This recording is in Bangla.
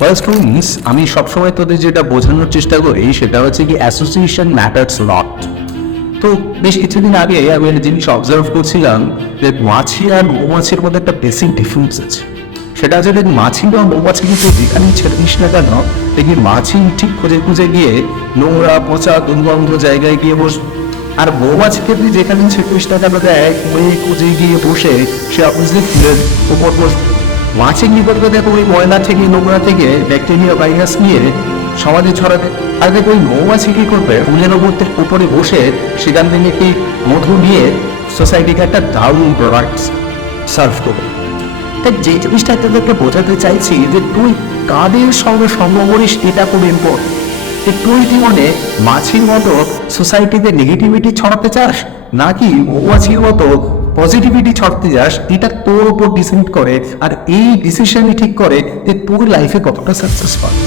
ফার্স্ট মিনস আমি সবসময় তোদের যেটা বোঝানোর চেষ্টা করি সেটা হচ্ছে কি অ্যাসোসিয়েশন ম্যাটার্স লট। তো বেশ কিছুদিন আগে আমি একটা জিনিস অবজার্ভ করছিলাম যে মাছি আর মৌমাছির মধ্যে একটা বেসিক ডিফারেন্স আছে। সেটা হচ্ছে যে মাছি বা মৌমাছি কিন্তু যেখানেই ছেড়ে দিস না কেন দেখবি মাছি ঠিক খুঁজে খুঁজে গিয়ে নোংরা পচা দুর্গন্ধ জায়গায় গিয়ে বসে, আর মৌমাছি ক্ষেত্রে যেখানে ছেড়ে না কেন দেয় খুঁজে গিয়ে বসে সে অবভিয়াসলি ফুলের উপর বসে। মাছি কি করবে দেখো, ওই ময়লা থেকে নোংরা থেকে ব্যাকটেরিয়া ভাইরাস নিয়ে সমাজে ছড়াবে। আর দেখো ওই মৌমাছি কি করবে, ফুলের উপরে বসে সেখান থেকে কি মধু নিয়ে সোসাইটিকে একটা দারুণ প্রোডাক্ট সার্ভ করবে। তাই যে জিনিসটা তাদেরকে বোঝাতে চাইছি যে তুই কাদের সঙ্গে সঙ্গ করিস এটা খুব ইম্পর্টেন্ট। যে তুই জীবনে মাছির মতো সোসাইটিতে নেগেটিভিটি ছড়াতে চাস নাকি মৌমাছির মতো পজিটিভিটি ছড়াতে চাস, এটা তোর উপর ডিসাইড করে। আর এই ডিসিশনই ঠিক করে যে তোর লাইফে কতটা সাকসেস পাবে।